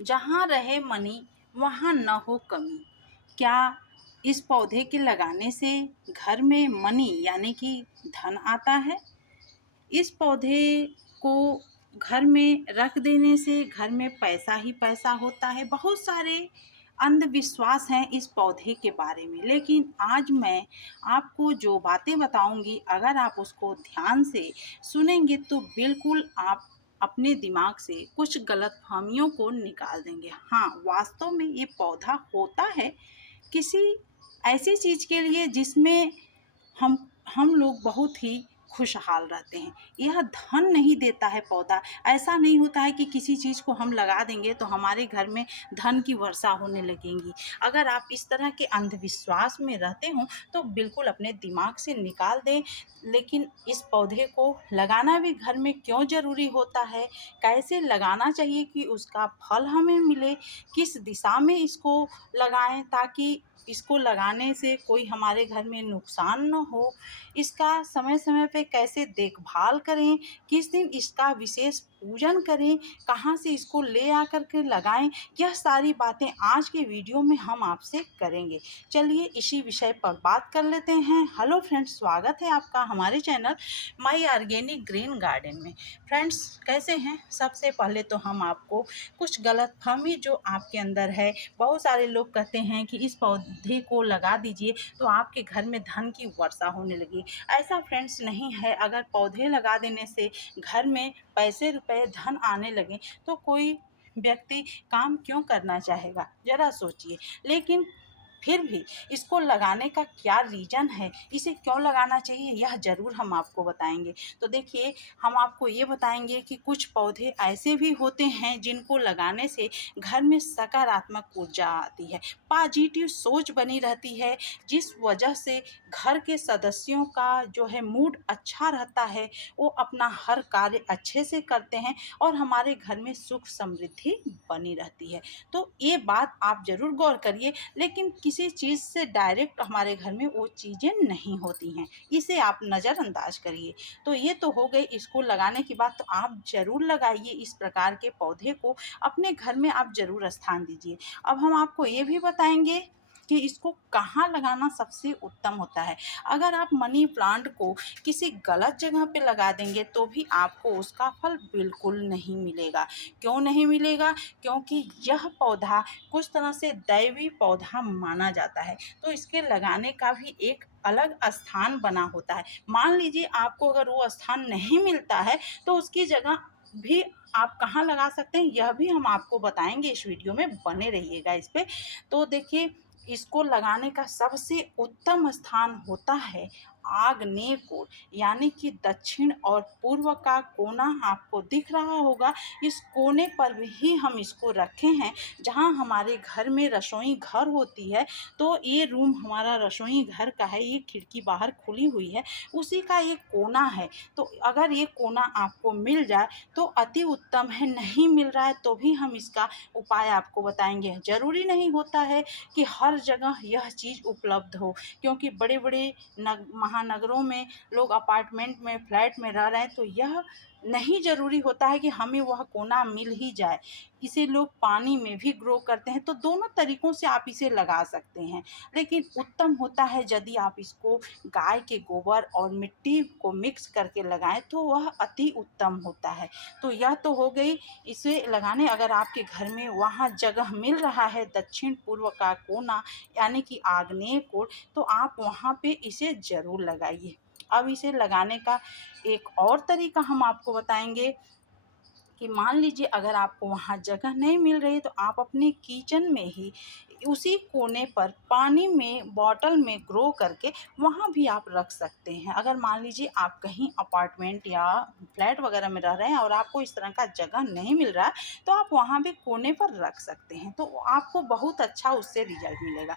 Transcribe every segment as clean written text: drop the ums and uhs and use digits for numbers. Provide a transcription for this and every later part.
जहाँ रहे मनी वहाँ न हो कमी। क्या इस पौधे के लगाने से घर में मनी यानी कि धन आता है? इस पौधे को घर में रख देने से घर में पैसा ही पैसा होता है। बहुत सारे अंधविश्वास हैं इस पौधे के बारे में, लेकिन आज मैं आपको जो बातें बताऊंगी, अगर आप उसको ध्यान से सुनेंगे तो बिल्कुल आप अपने दिमाग से कुछ गलतफहमियों को निकाल देंगे। हाँ, वास्तव में ये पौधा होता है किसी ऐसी चीज़ के लिए जिसमें हम हम लोग बहुत ही खुशहाल रहते हैं। यह धन नहीं देता है पौधा। ऐसा नहीं होता है कि किसी चीज़ को हम लगा देंगे तो हमारे घर में धन की वर्षा होने लगेगी। अगर आप इस तरह के अंधविश्वास में रहते हो तो बिल्कुल अपने दिमाग से निकाल दें। लेकिन इस पौधे को लगाना भी घर में क्यों ज़रूरी होता है, कैसे लगाना चाहिए कि उसका फल हमें मिले, किस दिशा में इसको लगाएं ताकि इसको लगाने से कोई हमारे घर में नुकसान न हो, इसका समय समय पे कैसे देखभाल करें, किस दिन इसका विशेष पूजन करें, कहाँ से इसको ले आकर के लगाएं, यह सारी बातें आज के वीडियो में हम आपसे करेंगे। चलिए इसी विषय पर बात कर लेते हैं। हेलो फ्रेंड्स, स्वागत है आपका हमारे channel my organic green garden में। फ्रेंड्स, कैसे हैं? सबसे पहले तो हम आपको कुछ गलतफहमी जो आपके अंदर है, बहुत सारे लोग कहते हैं कि इस पौधे को लगा दीजिए तो आपके घर में धन की वर्षा होने लगी। ऐसा फ्रेंड्स नहीं है। अगर पौधे लगा देने से घर में पैसे रुपए धन आने लगे तो कोई व्यक्ति काम क्यों करना चाहेगा, जरा सोचिए। लेकिन फिर भी इसको लगाने का क्या रीज़न है, इसे क्यों लगाना चाहिए, यह ज़रूर हम आपको बताएंगे। तो देखिए, हम आपको ये बताएंगे कि कुछ पौधे ऐसे भी होते हैं जिनको लगाने से घर में सकारात्मक ऊर्जा आती है, पॉजिटिव सोच बनी रहती है, जिस वजह से घर के सदस्यों का जो है मूड अच्छा रहता है, वो अपना हर कार्य अच्छे से करते हैं और हमारे घर में सुख समृद्धि बनी रहती है। तो ये बात आप ज़रूर गौर करिए। लेकिन किसी चीज़ से डायरेक्ट हमारे घर में वो चीज़ें नहीं होती हैं, इसे आप नज़रअंदाज करिए। तो ये तो हो गई इसको लगाने की बात। तो आप ज़रूर लगाइए इस प्रकार के पौधे को, अपने घर में आप ज़रूर स्थान दीजिए। अब हम आपको ये भी बताएंगे कि इसको कहाँ लगाना सबसे उत्तम होता है। अगर आप मनी प्लांट को किसी गलत जगह पे लगा देंगे तो भी आपको उसका फल बिल्कुल नहीं मिलेगा। क्यों नहीं मिलेगा? क्योंकि यह पौधा कुछ तरह से दैवी पौधा माना जाता है, तो इसके लगाने का भी एक अलग स्थान बना होता है। मान लीजिए आपको अगर वो स्थान नहीं मिलता है तो उसकी जगह भी आप कहाँ लगा सकते हैं, यह भी हम आपको बताएंगे। इस वीडियो में बने रहिएगा इस पे। तो देखिए, इसको लगाने का सबसे उत्तम स्थान होता है आग्नेय कोण, यानी कि दक्षिण और पूर्व का कोना आपको दिख रहा होगा। इस कोने पर ही हम इसको रखे हैं, जहां हमारे घर में रसोई घर होती है। तो ये रूम हमारा रसोई घर का है, ये खिड़की बाहर खुली हुई है, उसी का ये कोना है। तो अगर ये कोना आपको मिल जाए तो अति उत्तम है, नहीं मिल रहा है तो भी हम इसका उपाय आपको बताएंगे। ज़रूरी नहीं होता है कि हर जगह यह चीज़ उपलब्ध हो, क्योंकि बड़े बड़े महानगरों में लोग अपार्टमेंट में, फ्लैट में रह रहे हैं, तो यह नहीं ज़रूरी होता है कि हमें वह कोना मिल ही जाए। इसे लोग पानी में भी ग्रो करते हैं, तो दोनों तरीक़ों से आप इसे लगा सकते हैं। लेकिन उत्तम होता है यदि आप इसको गाय के गोबर और मिट्टी को मिक्स करके लगाएं, तो वह अति उत्तम होता है। तो यह तो हो गई इसे लगाने। अगर आपके घर में वहाँ जगह मिल रहा है दक्षिण पूर्व का कोना, यानी कि आग्नेय कोण, तो आप वहाँ पे इसे ज़रूर लगाइए। अब इसे लगाने का एक और तरीका हम आपको बताएंगे कि मान लीजिए अगर आपको वहाँ जगह नहीं मिल रही तो आप अपने किचन में ही उसी कोने पर पानी में बॉटल में ग्रो करके वहाँ भी आप रख सकते हैं। अगर मान लीजिए आप कहीं अपार्टमेंट या फ्लैट वगैरह में रह रहे हैं और आपको इस तरह का जगह नहीं मिल रहा है, तो आप वहाँ भी कोने पर रख सकते हैं, तो आपको बहुत अच्छा उससे रिजल्ट मिलेगा।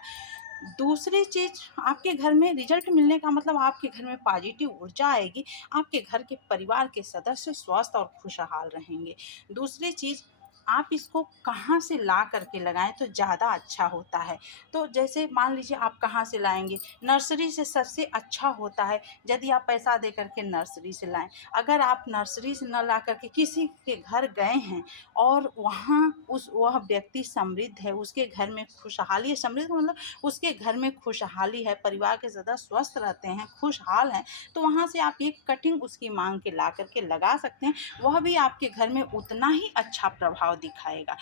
दूसरी चीज़, आपके घर में रिजल्ट मिलने का मतलब आपके घर में पॉजिटिव ऊर्जा आएगी, आपके घर के परिवार के सदस्य स्वस्थ और खुशहाल रहेंगे। दूसरी चीज़, आप इसको कहाँ से ला करके लगाएं तो ज़्यादा अच्छा होता है। तो जैसे मान लीजिए आप कहाँ से लाएंगे, नर्सरी से सबसे अच्छा होता है यदि आप पैसा दे करके नर्सरी से लाएं। अगर आप नर्सरी से न ला करके किसी के घर गए हैं और वहाँ वह व्यक्ति समृद्ध है, उसके घर में खुशहाली है, समृद्ध मतलब उसके घर में खुशहाली है, परिवार के सदस्य स्वस्थ रहते हैं, खुशहाल हैं, तो वहाँ से आप एक कटिंग उसकी मांग के ला करके लगा सकते हैं। वह भी आपके घर में उतना ही अच्छा प्रभाव दिखाएगा।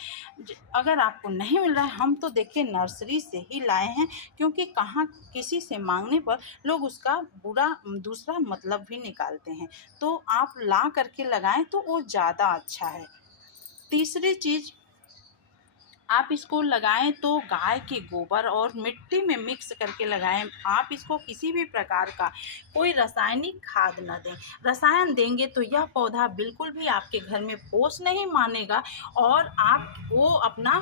अगर आपको नहीं मिल रहा है, हम तो देखिए नर्सरी से ही लाए हैं, क्योंकि कहाँ किसी से मांगने पर लोग उसका बुरा दूसरा मतलब भी निकालते हैं। तो आप ला करके लगाएं तो वो ज़्यादा अच्छा है। तीसरी चीज़, आप इसको लगाएं तो गाय के गोबर और मिट्टी में मिक्स करके लगाएं। आप इसको किसी भी प्रकार का कोई रासायनिक खाद न दें। रसायन देंगे तो यह पौधा बिल्कुल भी आपके घर में पोष नहीं मानेगा और आप वो अपना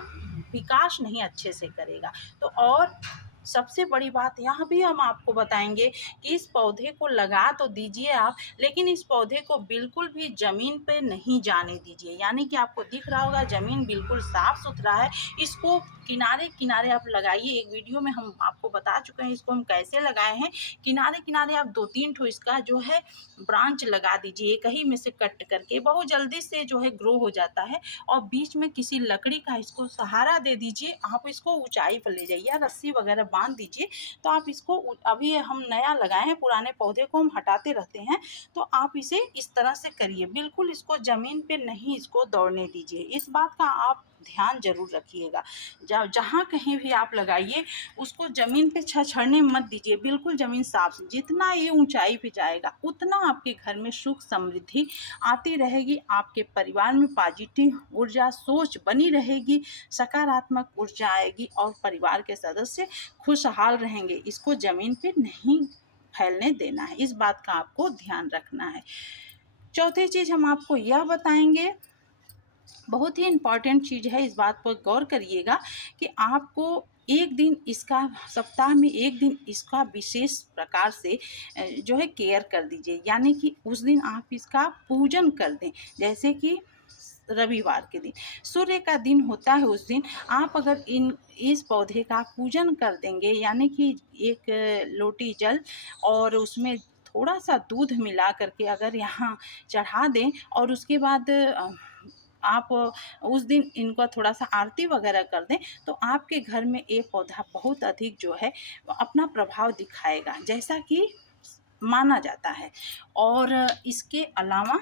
विकास नहीं अच्छे से करेगा। तो और सबसे बड़ी बात यहाँ भी हम आपको बताएंगे कि इस पौधे को लगा तो दीजिए आप, लेकिन इस पौधे को बिल्कुल भी ज़मीन पे नहीं जाने दीजिए। यानी कि आपको दिख रहा होगा ज़मीन बिल्कुल साफ़ सुथरा है, इसको किनारे किनारे आप लगाइए। एक वीडियो में हम आपको बता चुके हैं इसको हम कैसे लगाए हैं। किनारे किनारे आप 2-3 ठो इसका जो है ब्रांच लगा दीजिए, एक ही में से कट करके, बहुत जल्दी से जो है ग्रो हो जाता है। और बीच में किसी लकड़ी का इसको सहारा दे दीजिए, आप इसको ऊंचाई पर ले जाइए, रस्सी वगैरह बांध दीजिए। तो आप इसको, अभी हम नया लगाए हैं, पुराने पौधे को हम हटाते रहते हैं, तो आप इसे इस तरह से करिए, बिल्कुल इसको ज़मीन पे नहीं इसको दौड़ने दीजिए। इस बात का आप ध्यान जरूर रखिएगा। जहाँ कहीं भी आप लगाइए उसको ज़मीन पे छछड़ने मत दीजिए, बिल्कुल ज़मीन साफ। जितना ये ऊंचाई पे जाएगा उतना आपके घर में सुख समृद्धि आती रहेगी, आपके परिवार में पॉजिटिव ऊर्जा सोच बनी रहेगी, सकारात्मक ऊर्जा आएगी और परिवार के सदस्य खुशहाल रहेंगे। इसको ज़मीन पे नहीं फैलने देना है, इस बात का आपको ध्यान रखना है। चौथी चीज़ हम आपको यह बताएंगे, बहुत ही इम्पॉर्टेंट चीज़ है, इस बात पर गौर करिएगा कि आपको एक दिन इसका, सप्ताह में एक दिन इसका विशेष प्रकार से जो है केयर कर दीजिए। यानी कि उस दिन आप इसका पूजन कर दें। जैसे कि रविवार के दिन सूर्य का दिन होता है, उस दिन आप अगर इस पौधे का पूजन कर देंगे, यानी कि एक लोटी जल और उसमें थोड़ा सा दूध मिला करके अगर यहाँ चढ़ा दें और उसके बाद आप उस दिन इनका थोड़ा सा आरती वगैरह कर दें, तो आपके घर में ये पौधा बहुत अधिक जो है अपना प्रभाव दिखाएगा, जैसा कि माना जाता है। और इसके अलावा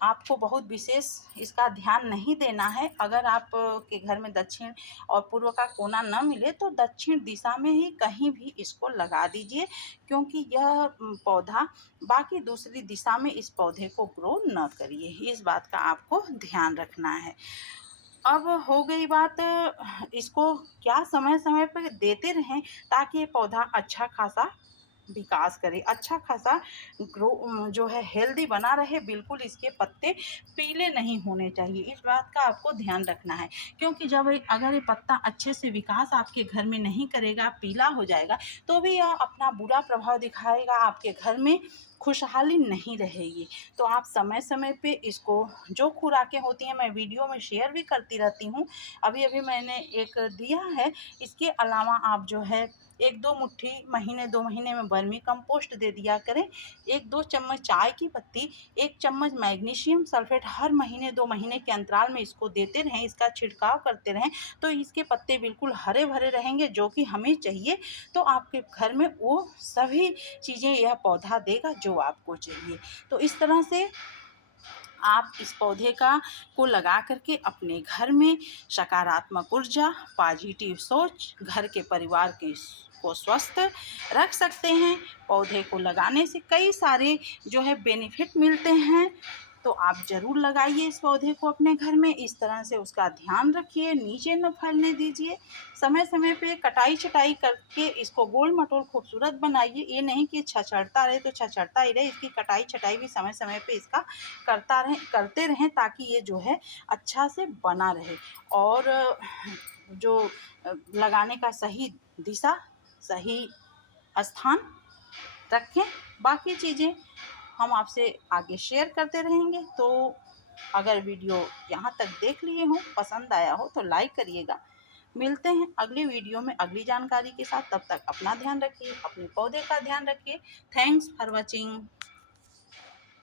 आपको बहुत विशेष इसका ध्यान नहीं देना है। अगर आप के घर में दक्षिण और पूर्व का कोना न मिले तो दक्षिण दिशा में ही कहीं भी इसको लगा दीजिए, क्योंकि यह पौधा बाकी दूसरी दिशा में इस पौधे को ग्रो न करिए। इस बात का आपको ध्यान रखना है। अब हो गई बात, इसको क्या समय समय पर देते रहें ताकि ये पौधा अच्छा खासा विकास करे, अच्छा खासा ग्रो जो है हेल्दी बना रहे। बिल्कुल इसके पत्ते पीले नहीं होने चाहिए, इस बात का आपको ध्यान रखना है। क्योंकि जब अगर ये पत्ता अच्छे से विकास आपके घर में नहीं करेगा, पीला हो जाएगा, तो भी यह अपना बुरा प्रभाव दिखाएगा, आपके घर में खुशहाली नहीं रहेगी। तो आप समय समय पे इसको, जो खुराकें होती हैं मैं वीडियो में शेयर भी करती रहती हूँ, अभी अभी मैंने एक दिया है। इसके अलावा आप जो है 1-2 मुट्ठी महीने 2 महीने में वर्मी कंपोस्ट दे दिया करें। 1-2 चम्मच चाय की पत्ती, 1 चम्मच मैग्नीशियम सल्फेट हर महीने 2 महीने के अंतराल में इसको देते रहें, इसका छिड़काव करते रहें, तो इसके पत्ते बिल्कुल हरे भरे रहेंगे, जो कि हमें चाहिए। तो आपके घर में वो सभी चीज़ें यह पौधा देगा जो आपको चाहिए। तो इस तरह से आप इस पौधे को लगा करके अपने घर में सकारात्मक ऊर्जा, पॉजिटिव सोच, घर के परिवार के को स्वस्थ रख सकते हैं। पौधे को लगाने से कई सारे जो है बेनिफिट मिलते हैं, तो आप ज़रूर लगाइए इस पौधे को अपने घर में। इस तरह से उसका ध्यान रखिए, नीचे न फैलने दीजिए, समय समय पे कटाई छटाई करके इसको गोल मटोल खूबसूरत बनाइए। ये नहीं कि छछड़ता रहे तो छछड़ता ही रहे, इसकी कटाई छटाई भी समय समय पे इसका करते रहें, ताकि ये जो है अच्छा से बना रहे। और जो लगाने का सही दिशा, सही स्थान रखें। बाकी चीज़ें हम आपसे आगे शेयर करते रहेंगे। तो अगर वीडियो यहाँ तक देख लिए हो, पसंद आया हो तो लाइक करिएगा। मिलते हैं अगली वीडियो में अगली जानकारी के साथ। तब तक अपना ध्यान रखिए, अपने पौधे का ध्यान रखिए। Thanks for watching.